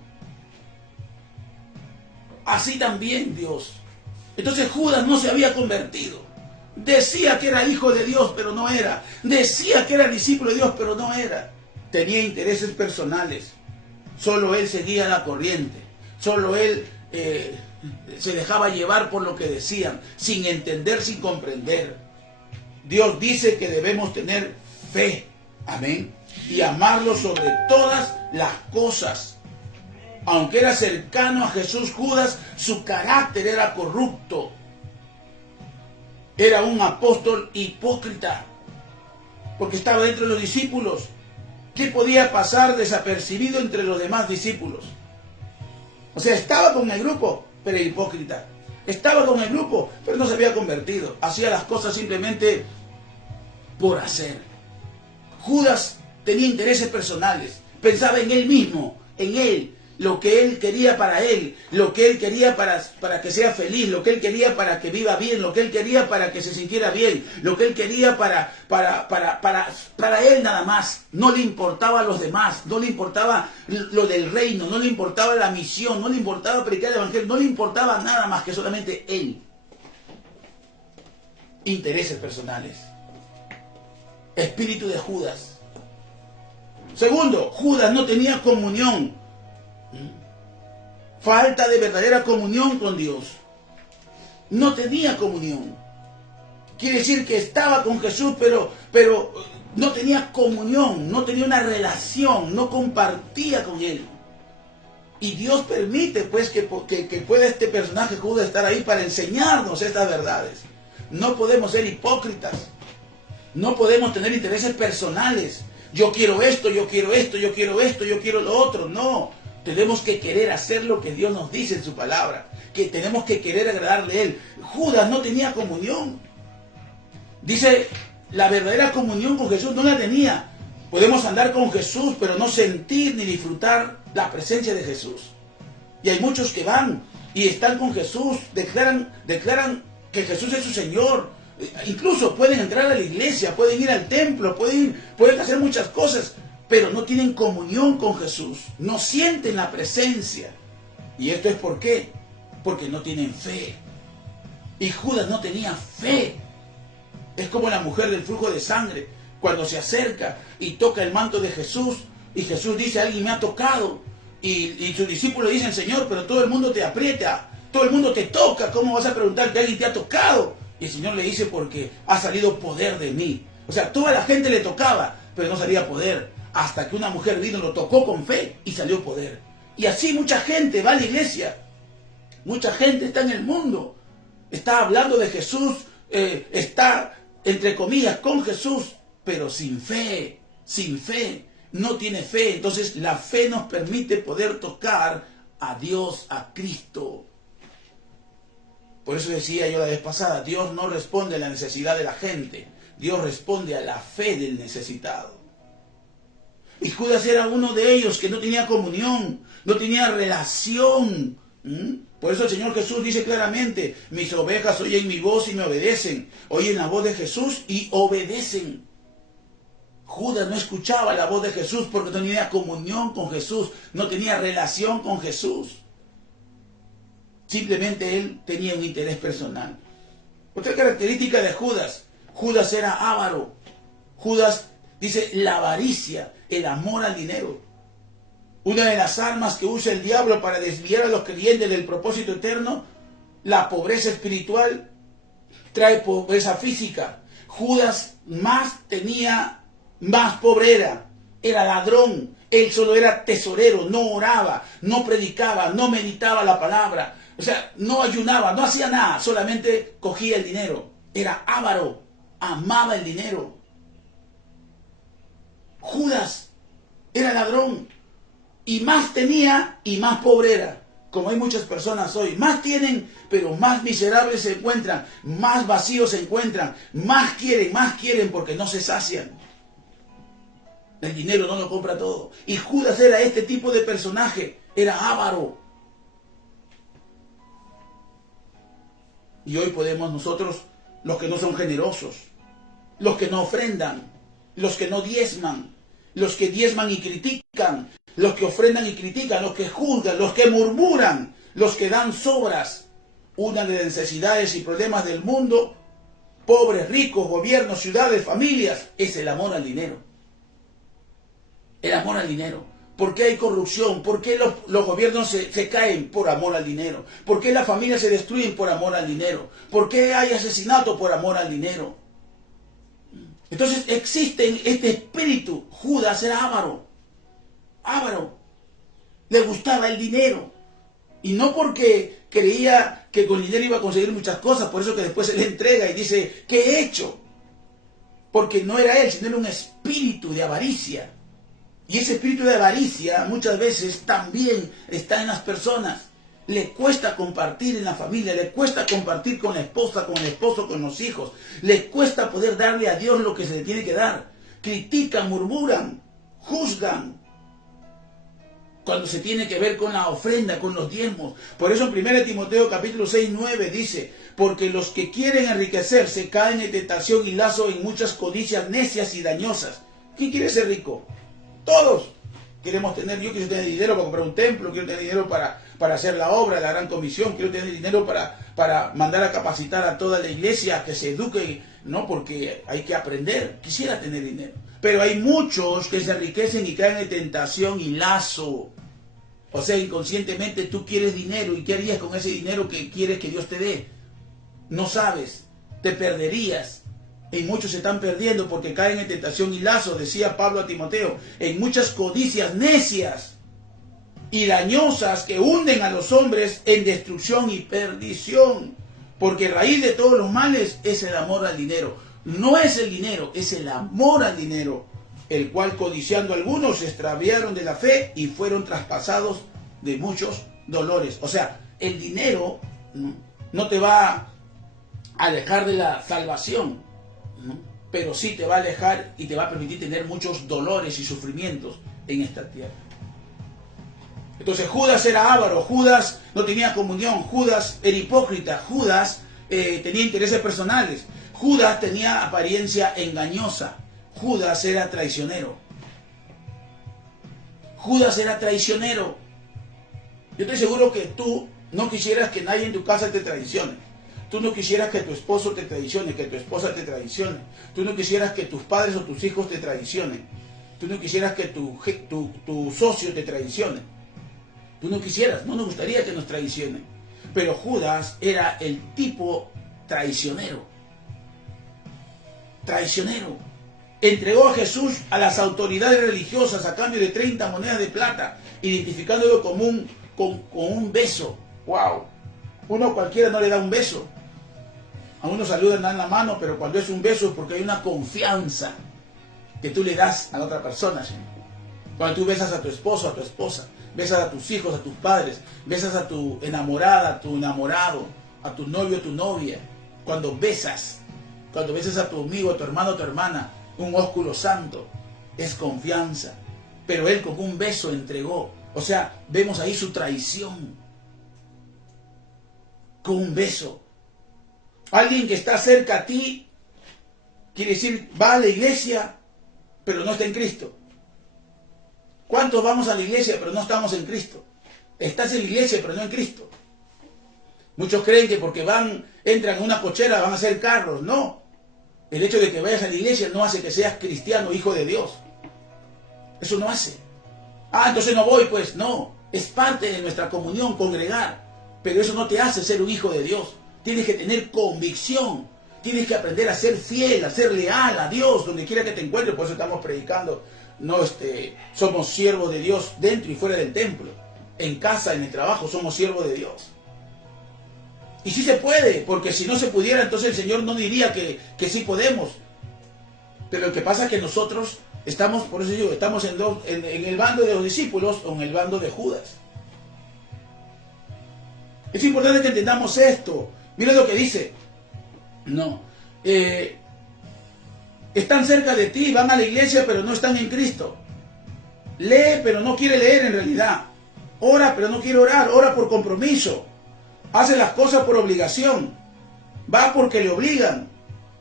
Así también Dios. Entonces Judas no se había convertido. Decía que era hijo de Dios, pero no era. Decía que era discípulo de Dios, pero no era. Tenía intereses personales. Solo él seguía la corriente. Solo él se dejaba llevar por lo que decían, sin entender, sin comprender. Dios dice que debemos tener fe, amén, y amarlo sobre todas las cosas. Aunque era cercano a Jesús, Judas, su carácter era corrupto. Era un apóstol hipócrita, porque estaba dentro de los discípulos. ¿Qué podía pasar desapercibido entre los demás discípulos? O sea, estaba con el grupo, pero hipócrita. Estaba con el grupo, pero no se había convertido. Hacía las cosas simplemente por hacer. Judas tenía intereses personales. Pensaba en él mismo, en él, lo que él quería para él, lo que él quería para que sea feliz, lo que él quería para que viva bien, lo que él quería para que se sintiera bien, lo que él quería para él nada más. No le importaba a los demás, no le importaba lo del reino, no le importaba la misión, no le importaba predicar el evangelio, no le importaba nada más que solamente él. Intereses personales. Espíritu de Judas. Segundo, Judas no tenía comunión. Falta de verdadera comunión con Dios. No tenía comunión. Quiere decir que estaba con Jesús, pero no tenía comunión, no tenía una relación, no compartía con Él. Y Dios permite pues que pueda este personaje Judas estar ahí para enseñarnos estas verdades. No podemos ser hipócritas. No podemos tener intereses personales. Yo quiero esto, yo quiero esto, yo quiero esto, yo quiero lo otro. No. Tenemos que querer hacer lo que Dios nos dice en su palabra. Que tenemos que querer agradarle a Él. Judas no tenía comunión. Dice, la verdadera comunión con Jesús no la tenía. Podemos andar con Jesús, pero no sentir ni disfrutar la presencia de Jesús. Y hay muchos que van y están con Jesús, declaran que Jesús es su Señor. Incluso pueden entrar a la iglesia, pueden ir al templo, pueden hacer muchas cosas, pero no tienen comunión con Jesús, no sienten la presencia. ¿Y esto es por qué? Porque no tienen fe. Y Judas no tenía fe. Es como la mujer del flujo de sangre, cuando se acerca y toca el manto de Jesús, y Jesús dice, alguien me ha tocado, y sus discípulos dicen, Señor, pero todo el mundo te aprieta, todo el mundo te toca, ¿cómo vas a preguntar que alguien te ha tocado? Y el Señor le dice, porque ha salido poder de mí. O sea, toda la gente le tocaba, pero no salía poder. Hasta que una mujer vino, lo tocó con fe y salió poder. Y así mucha gente va a la iglesia. Mucha gente está en el mundo. Está hablando de Jesús, está, entre comillas, con Jesús, pero sin fe, sin fe. No tiene fe. Entonces la fe nos permite poder tocar a Dios, a Cristo. Por eso decía yo la vez pasada, Dios no responde a la necesidad de la gente. Dios responde a la fe del necesitado. Y Judas era uno de ellos que no tenía comunión, no tenía relación. Por eso el Señor Jesús dice claramente, mis ovejas oyen mi voz y me obedecen. Oyen la voz de Jesús y obedecen. Judas no escuchaba la voz de Jesús porque no tenía comunión con Jesús, no tenía relación con Jesús. Simplemente él tenía un interés personal. Otra característica de Judas, Judas era avaro. Judas dice la avaricia, el amor al dinero. Una de las armas que usa el diablo para desviar a los creyentes del propósito eterno, la pobreza espiritual, trae pobreza física. Judas tenía más pobre era ladrón, él solo era tesorero, no oraba, no predicaba, no meditaba la palabra, o sea, no ayunaba, no hacía nada, solamente cogía el dinero, era avaro, amaba el dinero. Judas era ladrón, y más tenía y más pobre era. Como hay muchas personas hoy, más tienen, pero más miserables se encuentran, más vacíos se encuentran, más quieren porque no se sacian. El dinero no lo compra todo. Y Judas era este tipo de personaje, era avaro. Y hoy podemos nosotros, los que no son generosos, los que no ofrendan, los que no diezman, los que diezman y critican, los que ofrendan y critican, los que juzgan, los que murmuran, los que dan sobras. Una de las necesidades y problemas del mundo, pobres, ricos, gobiernos, ciudades, familias, es el amor al dinero. El amor al dinero. ¿Por qué hay corrupción? ¿Por qué los gobiernos se caen por amor al dinero? ¿Por qué las familias se destruyen por amor al dinero? ¿Por qué hay asesinato por amor al dinero? Entonces existe este espíritu. Judas era avaro. Avaro. Le gustaba el dinero. Y no porque creía que con dinero iba a conseguir muchas cosas, por eso que después se le entrega y dice, ¿qué he hecho? Porque no era él, sino era un espíritu de avaricia. Y ese espíritu de avaricia muchas veces también está en las personas. Le cuesta compartir en la familia, le cuesta compartir con la esposa, con el esposo, con los hijos. Le cuesta poder darle a Dios lo que se le tiene que dar. Critican, murmuran, juzgan. Cuando se tiene que ver con la ofrenda, con los diezmos. Por eso en 1 Timoteo capítulo 6, 9 dice, porque los que quieren enriquecerse caen en tentación y lazo en muchas codicias necias y dañosas. ¿Quién quiere ser rico? Todos queremos tener, yo quiero tener dinero para comprar un templo, quiero tener dinero para hacer la obra, la gran comisión, quiero tener dinero para mandar a capacitar a toda la iglesia, que se eduque, ¿no? Porque hay que aprender, quisiera tener dinero. Pero hay muchos que se enriquecen y caen en tentación y lazo. O sea, inconscientemente tú quieres dinero, ¿y qué harías con ese dinero que quieres que Dios te dé? No sabes, te perderías. Y muchos se están perdiendo porque caen en tentación y lazo, decía Pablo a Timoteo, en muchas codicias necias y dañosas que hunden a los hombres en destrucción y perdición. Porque raíz de todos los males es el amor al dinero. No es el dinero, es el amor al dinero, el cual codiciando algunos se extraviaron de la fe y fueron traspasados de muchos dolores. O sea, el dinero no te va a alejar de la salvación, pero sí te va a alejar y te va a permitir tener muchos dolores y sufrimientos en esta tierra. Entonces Judas era avaro, Judas no tenía comunión, Judas era hipócrita, Judas tenía intereses personales, Judas tenía apariencia engañosa, Judas era traicionero. Judas era traicionero. Yo estoy seguro que tú no quisieras que nadie en tu casa te traicione. Tú no quisieras que tu esposo te traicione, que tu esposa te traicione. Tú no quisieras que tus padres o tus hijos te traicionen. Tú no quisieras que tu socio te traicione. Tú no quisieras, no nos gustaría que nos traicionen. Pero Judas era el tipo traicionero. Traicionero. Entregó a Jesús a las autoridades religiosas a cambio de 30 monedas de plata, identificándolo como con un beso. ¡Wow! Uno cualquiera no le da un beso. A uno saludan, dan la mano, pero cuando es un beso es porque hay una confianza que tú le das a la otra persona, Señor. Cuando tú besas a tu esposo, a tu esposa, besas a tus hijos, a tus padres, besas a tu enamorada, a tu enamorado, a tu novio, a tu novia. Cuando besas a tu amigo, a tu hermano, a tu hermana, un ósculo santo, es confianza. Pero él con un beso entregó. O sea, vemos ahí su traición. Con un beso. Alguien que está cerca a ti, quiere decir, va a la iglesia, pero no está en Cristo. ¿Cuántos vamos a la iglesia, pero no estamos en Cristo? Estás en la iglesia, pero no en Cristo. Muchos creen que porque entran en una cochera, van a ser carros. No. El hecho de que vayas a la iglesia no hace que seas cristiano, hijo de Dios. Eso no hace. Ah, entonces no voy, pues no. Es parte de nuestra comunión, congregar. Pero eso no te hace ser un hijo de Dios. Tienes que tener convicción. Tienes que aprender a ser fiel, a ser leal a Dios, donde quiera que te encuentres. Por eso estamos predicando. No, somos siervos de Dios dentro y fuera del templo. En casa, en el trabajo, somos siervos de Dios. Y sí se puede, porque si no se pudiera, entonces el Señor no diría que sí podemos. Pero lo que pasa es que nosotros estamos, por eso digo, estamos en el bando de los discípulos o en el bando de Judas. Es importante que entendamos esto. Mira lo que dice. No. Están cerca de ti, van a la iglesia, pero no están en Cristo. Lee, pero no quiere leer en realidad. Ora, pero no quiere orar. Ora por compromiso. Hace las cosas por obligación. Va porque le obligan.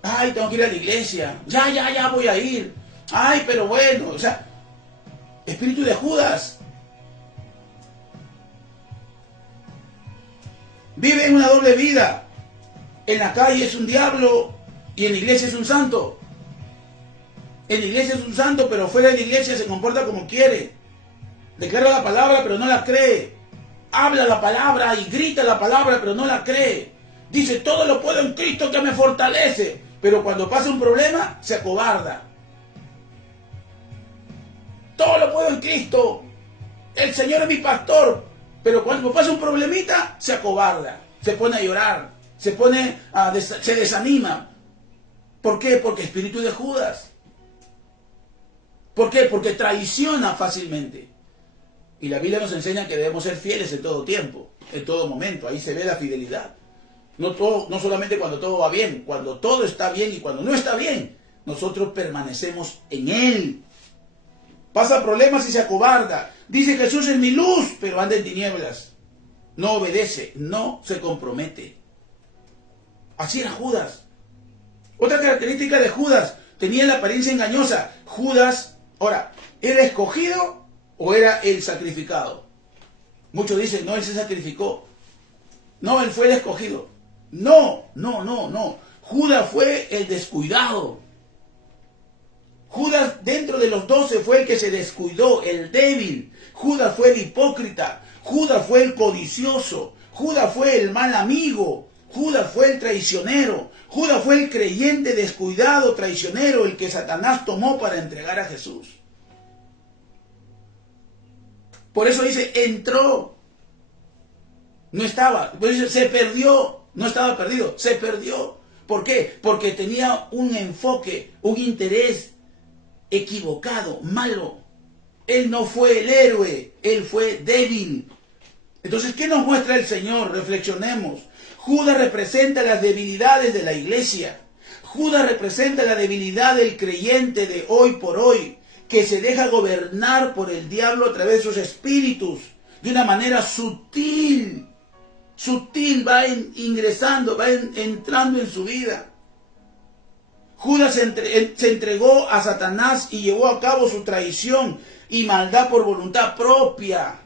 Ay, tengo que ir a la iglesia. Ya voy a ir. Ay, pero bueno. O sea, espíritu de Judas. Vive en una doble vida. En la calle es un diablo y en la iglesia es un santo. En la iglesia es un santo, pero fuera de la iglesia se comporta como quiere. Declara la palabra, pero no la cree. Habla la palabra y grita la palabra, pero no la cree. Dice, todo lo puedo en Cristo que me fortalece. Pero cuando pasa un problema, se acobarda. Todo lo puedo en Cristo. El Señor es mi pastor. Pero cuando pasa un problemita, se acobarda. Se pone a llorar. Se desanima. ¿Por qué? Porque espíritu de Judas. ¿Por qué? Porque traiciona fácilmente. Y la Biblia nos enseña que debemos ser fieles en todo tiempo, en todo momento. Ahí se ve la fidelidad. No solamente cuando todo va bien, cuando todo está bien y cuando no está bien, nosotros permanecemos en Él. Pasa problemas y se acobarda. Dice, Jesús es mi luz, pero anda en tinieblas. No obedece, no se compromete. Así era Judas. Otra característica de Judas, tenía la apariencia engañosa. Judas, ahora, ¿era escogido o era el sacrificado? Muchos dicen, no, él se sacrificó. No, él fue el escogido. No. Judas fue el descuidado. Judas dentro de los 12 fue el que se descuidó, el débil. Judas fue el hipócrita. Judas fue el codicioso. Judas fue el mal amigo. Judas fue el traicionero. Judas fue el creyente descuidado, traicionero, el que Satanás tomó para entregar a Jesús. Por eso dice, entró. No estaba. Por eso se perdió. No estaba perdido, se perdió. ¿Por qué? Porque tenía un enfoque, un interés equivocado, malo. Él no fue el héroe, él fue débil. Entonces, ¿qué nos muestra el Señor? Reflexionemos. Judas representa las debilidades de la iglesia. Judas representa la debilidad del creyente de hoy por hoy, que se deja gobernar por el diablo a través de sus espíritus, de una manera sutil. Sutil, va ingresando, va entrando en su vida. Judas se entregó a Satanás y llevó a cabo su traición y maldad por voluntad propia.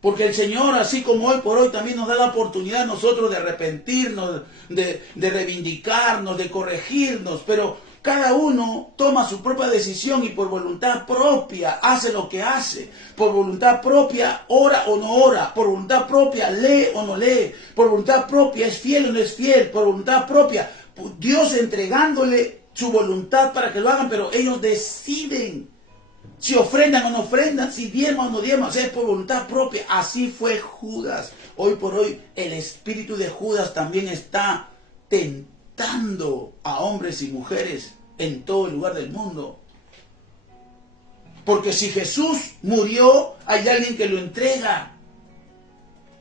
Porque el Señor, así como hoy por hoy, también nos da la oportunidad a nosotros de arrepentirnos, de reivindicarnos, de corregirnos, pero cada uno toma su propia decisión y por voluntad propia hace lo que hace. Por voluntad propia ora o no ora. Por voluntad propia lee o no lee. Por voluntad propia es fiel o no es fiel. Por voluntad propia Dios entregándole su voluntad para que lo hagan, pero ellos deciden si ofrendan o no ofrendan, si diezman o no diezman. O sea, es por voluntad propia. Así fue Judas. Hoy por hoy el espíritu de Judas también está tentando a hombres y mujeres en todo el lugar del mundo. Porque si Jesús murió, hay alguien que lo entrega.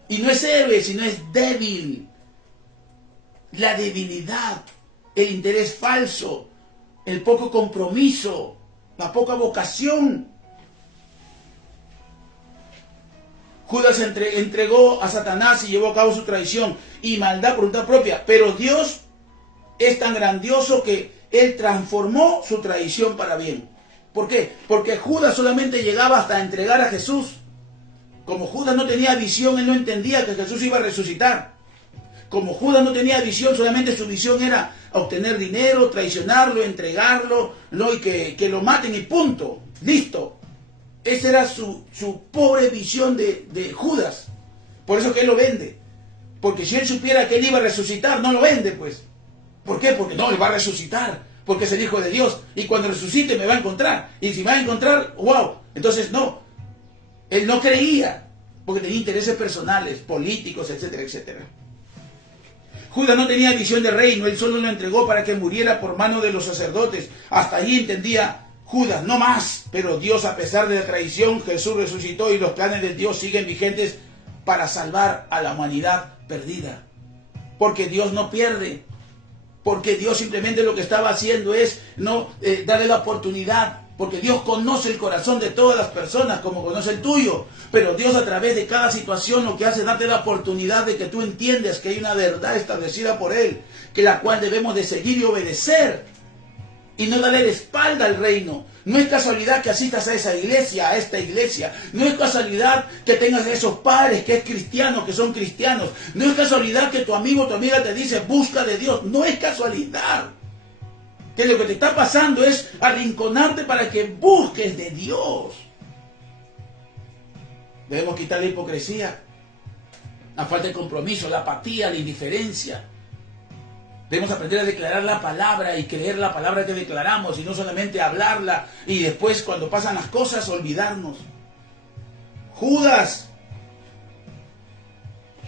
Y no es héroe, sino es débil. La debilidad, el interés falso, el poco compromiso, la poca vocación. Judas entregó a Satanás y llevó a cabo su traición y maldad por voluntad propia. Pero Dios es tan grandioso que Él transformó su traición para bien. ¿Por qué? Porque Judas solamente llegaba hasta entregar a Jesús. Como Judas no tenía visión, él no entendía que Jesús iba a resucitar. Como Judas no tenía visión, solamente su visión era obtener dinero, traicionarlo, entregarlo, ¿no? Y que lo maten y punto. Listo. Esa era su pobre visión de Judas. Por eso que él lo vende. Porque si él supiera que él iba a resucitar, no lo vende, pues. ¿Por qué? Porque no, él va a resucitar. Porque es el Hijo de Dios. Y cuando resucite me va a encontrar. Y si me va a encontrar, wow. Entonces no. Él no creía. Porque tenía intereses personales, políticos, etcétera, etcétera. Judas no tenía visión de reino. Él solo lo entregó para que muriera por mano de los sacerdotes. Hasta allí entendía Judas, no más. Pero Dios, a pesar de la traición, Jesús resucitó y los planes de Dios siguen vigentes para salvar a la humanidad perdida. Porque Dios no pierde. Porque Dios simplemente lo que estaba haciendo es darle la oportunidad. Porque Dios conoce el corazón de todas las personas como conoce el tuyo. Pero Dios, a través de cada situación, lo que hace es darte la oportunidad de que tú entiendas que hay una verdad establecida por Él, que la cual debemos de seguir y obedecer. Y no darle la espalda al reino. No es casualidad que asistas a esa iglesia, a esta iglesia. No es casualidad que tengas esos padres que es cristiano, que son cristianos. No es casualidad que tu amigo o tu amiga te dice, busca de Dios. No es casualidad. Que lo que te está pasando es arrinconarte para que busques de Dios. Debemos quitar la hipocresía, la falta de compromiso, la apatía, la indiferencia. Debemos aprender a declarar la palabra y creer la palabra que declaramos y no solamente hablarla y después cuando pasan las cosas olvidarnos. Judas,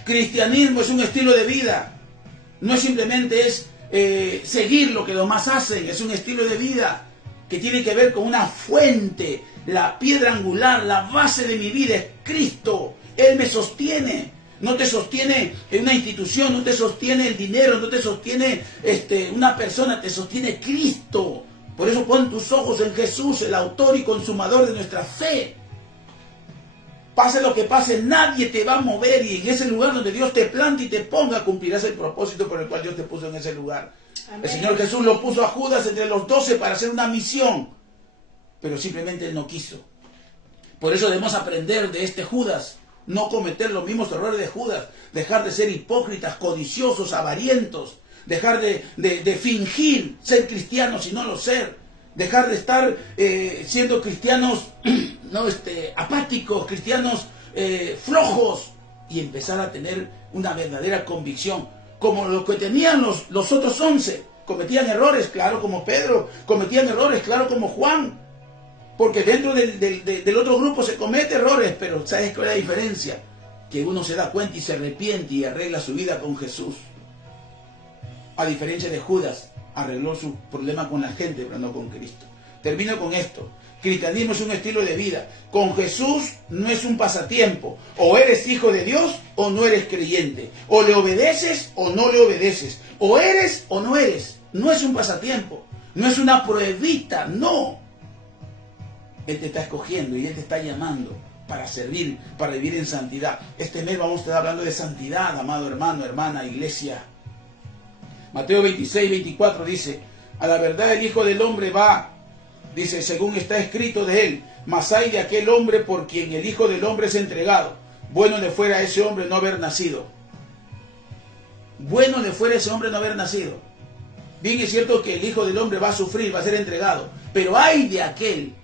cristianismo es un estilo de vida, no simplemente es seguir lo que los demás hacen, es un estilo de vida que tiene que ver con una fuente, la piedra angular, la base de mi vida es Cristo. Él me sostiene. No te sostiene una institución, no te sostiene el dinero, no te sostiene una persona, te sostiene Cristo. Por eso pon tus ojos en Jesús, el autor y consumador de nuestra fe. Pase lo que pase, nadie te va a mover y en ese lugar donde Dios te plante y te ponga, cumplirás el propósito por el cual Dios te puso en ese lugar. Amén. El Señor Jesús lo puso a Judas entre los 12 para hacer una misión, pero simplemente Él no quiso. Por eso debemos aprender de este Judas. No cometer los mismos errores de Judas, dejar de ser hipócritas, codiciosos, avarientos, dejar de fingir ser cristianos y no lo ser, dejar de estar siendo cristianos apáticos, cristianos flojos y empezar a tener una verdadera convicción, como lo que tenían los otros 11, cometían errores, claro, como Pedro, cometían errores, claro, como Juan. Porque dentro del otro grupo se comete errores, pero ¿sabes cuál es la diferencia? Que uno se da cuenta y se arrepiente y arregla su vida con Jesús. A diferencia de Judas, arregló su problema con la gente, pero no con Cristo. Termino con esto. Cristianismo es un estilo de vida. Con Jesús no es un pasatiempo. O eres hijo de Dios o no eres creyente. O le obedeces o no le obedeces. O eres o no eres. No es un pasatiempo. No es una pruebita, no. Él te está escogiendo y Él te está llamando para servir, para vivir en santidad. Este mes vamos a estar hablando de santidad, amado hermano, hermana, iglesia. Mateo 26, 24 dice, a la verdad el Hijo del Hombre va, dice, según está escrito de Él, mas hay de aquel hombre por quien el Hijo del Hombre es entregado. Bueno le fuera a ese hombre no haber nacido. Bueno le fuera a ese hombre no haber nacido. Bien es cierto que el Hijo del Hombre va a sufrir, va a ser entregado, pero hay de aquel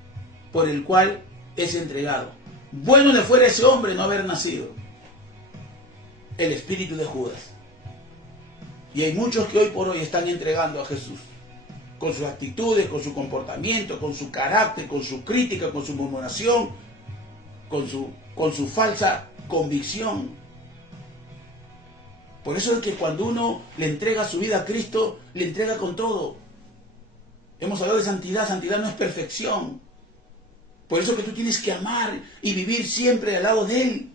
por el cual es entregado. Bueno le fuera a ese hombre no haber nacido. El espíritu de Judas. Y hay muchos que hoy por hoy están entregando a Jesús. Con sus actitudes, con su comportamiento, con su carácter, con su crítica, con su murmuración, con su falsa convicción. Por eso es que cuando uno le entrega su vida a Cristo, le entrega con todo. Hemos hablado de santidad. Santidad no es perfección. Por eso que tú tienes que amar y vivir siempre al lado de Él.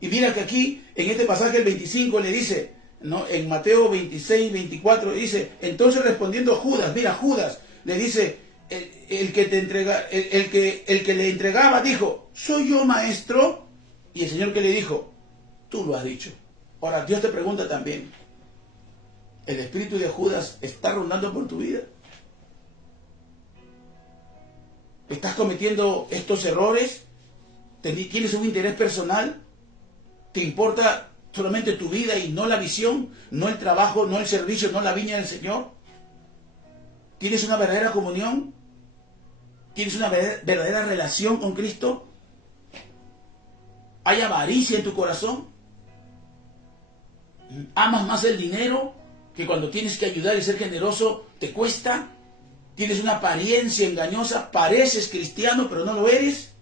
Y mira que aquí, en este pasaje el 25 le dice, ¿no? En Mateo 26, 24 dice, entonces respondiendo Judas, mira Judas, le dice, el que le entregaba dijo, ¿soy yo maestro? Y el Señor que le dijo, tú lo has dicho. Ahora Dios te pregunta también, ¿el espíritu de Judas está rondando por tu vida? ¿Estás cometiendo estos errores? ¿Tienes un interés personal? ¿Te importa solamente tu vida y no la visión, no el trabajo, no el servicio, no la viña del Señor? ¿Tienes una verdadera comunión? ¿Tienes una verdadera relación con Cristo? ¿Hay avaricia en tu corazón? ¿Amas más el dinero que cuando tienes que ayudar y ser generoso te cuesta? ¿Tienes una apariencia engañosa? ¿Pareces cristiano pero no lo eres?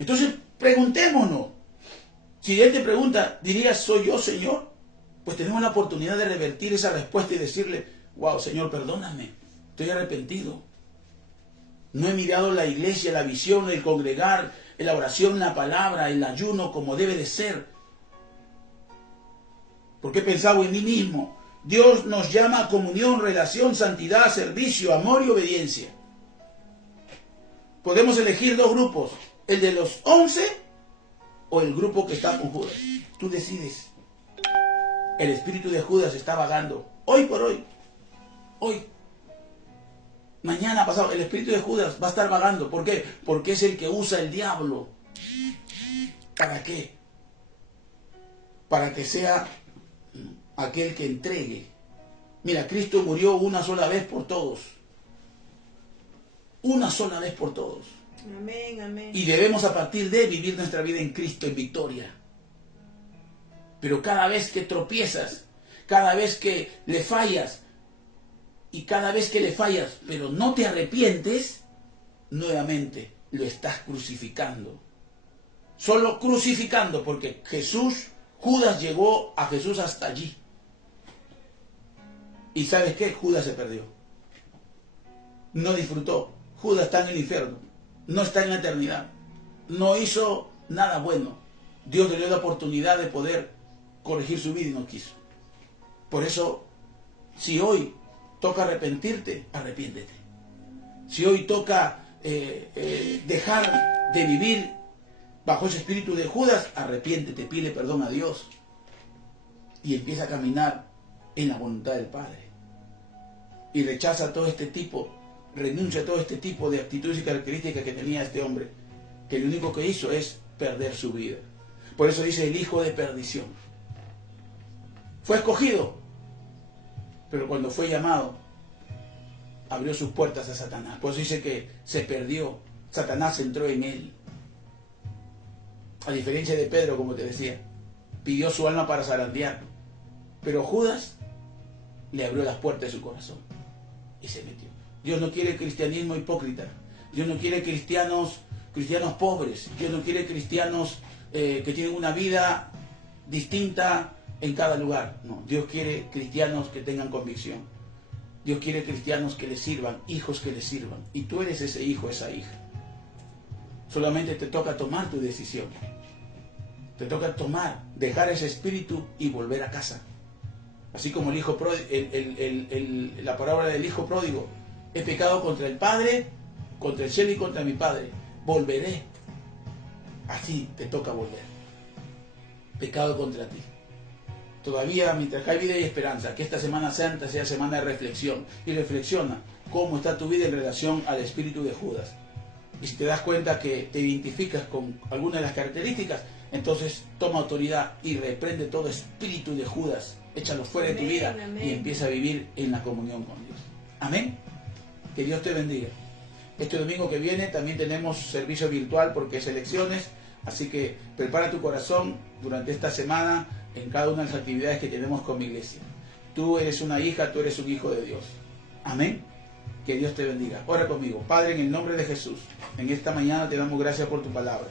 Entonces preguntémonos. Si Él te pregunta, ¿dirías soy yo, Señor? Pues tenemos la oportunidad de revertir esa respuesta y decirle, wow, Señor, perdóname, estoy arrepentido. No he mirado la iglesia, la visión, el congregar, la oración, la palabra, el ayuno como debe de ser. Porque he pensado en mí mismo. Dios nos llama a comunión, relación, santidad, servicio, amor y obediencia. Podemos elegir dos grupos, el de los 11 o el grupo que está con Judas. Tú decides. El espíritu de Judas está vagando. Hoy por hoy. Hoy. Mañana pasado. El espíritu de Judas va a estar vagando. ¿Por qué? Porque es el que usa el diablo. ¿Para qué? Para que sea aquel que entregue. Mira, Cristo murió una sola vez por todos. Una sola vez por todos. Amén, amén. Y debemos a partir de vivir nuestra vida en Cristo en victoria. Pero cada vez que tropiezas, cada vez que le fallas, y cada vez que le fallas, pero no te arrepientes, nuevamente lo estás crucificando. Solo crucificando, porque Judas llegó a Jesús hasta allí. ¿Y sabes qué? Judas se perdió. No disfrutó. Judas está en el infierno. No está en la eternidad. No hizo nada bueno. Dios le dio la oportunidad de poder corregir su vida y no quiso. Por eso, si hoy toca arrepentirte, arrepiéntete. Si hoy toca dejar de vivir bajo ese espíritu de Judas, arrepiéntete, pide perdón a Dios y empieza a caminar en la voluntad del Padre. Y rechaza todo este tipo, renuncia a todo este tipo de actitudes y características que tenía este hombre, que lo único que hizo es perder su vida. Por eso dice el hijo de perdición. Fue escogido, pero cuando fue llamado, abrió sus puertas a Satanás. Por eso dice que se perdió. Satanás entró en él. A diferencia de Pedro, como te decía, pidió su alma para zarandear. Pero Judas le abrió las puertas de su corazón y se metió. Dios no quiere cristianismo hipócrita. Dios no quiere cristianos pobres. Dios no quiere cristianos que tienen una vida distinta en cada lugar. No, Dios quiere cristianos que tengan convicción. Dios quiere cristianos que le sirvan, hijos que le sirvan. Y tú eres ese hijo, esa hija. Solamente te toca tomar tu decisión. Te toca dejar ese espíritu y volver a casa. Así como el hijo pródigo, la palabra del hijo pródigo. He pecado contra el Padre, contra el cielo y contra mi Padre. Volveré. Así te toca volver. Pecado contra ti. Todavía, mientras hay vida y esperanza, que esta Semana Santa sea semana de reflexión. Y reflexiona cómo está tu vida en relación al espíritu de Judas. Y si te das cuenta que te identificas con alguna de las características, entonces toma autoridad y reprende todo espíritu de Judas. Échalo fuera de tu vida y empieza a vivir en la comunión con Dios. Amén. Que Dios te bendiga. Este domingo que viene también tenemos servicio virtual porque es elecciones. Así que prepara tu corazón durante esta semana en cada una de las actividades que tenemos con mi iglesia. Tú eres una hija, tú eres un hijo de Dios. Amén. Que Dios te bendiga. Ora conmigo. Padre, en el nombre de Jesús, en esta mañana te damos gracias por tu palabra.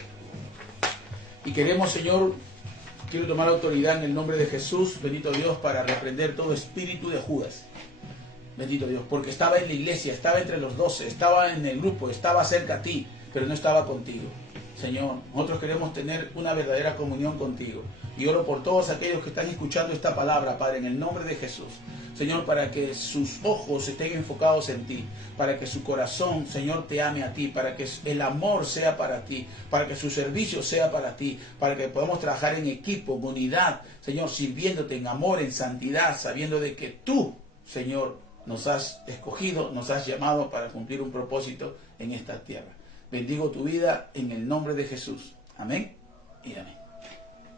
Y queremos, Señor, quiero tomar autoridad en el nombre de Jesús, bendito Dios, para reprender todo espíritu de Judas. Bendito Dios, porque estaba en la iglesia, estaba entre los 12, estaba en el grupo, estaba cerca a ti, pero no estaba contigo. Señor, nosotros queremos tener una verdadera comunión contigo. Y oro por todos aquellos que están escuchando esta palabra, Padre, en el nombre de Jesús. Señor, para que sus ojos estén enfocados en ti, para que su corazón, Señor, te ame a ti, para que el amor sea para ti, para que su servicio sea para ti, para que podamos trabajar en equipo, en unidad, Señor, sirviéndote en amor, en santidad, sabiendo de que tú, Señor, nos has escogido, nos has llamado para cumplir un propósito en esta tierra. Bendigo tu vida en el nombre de Jesús. Amén y amén.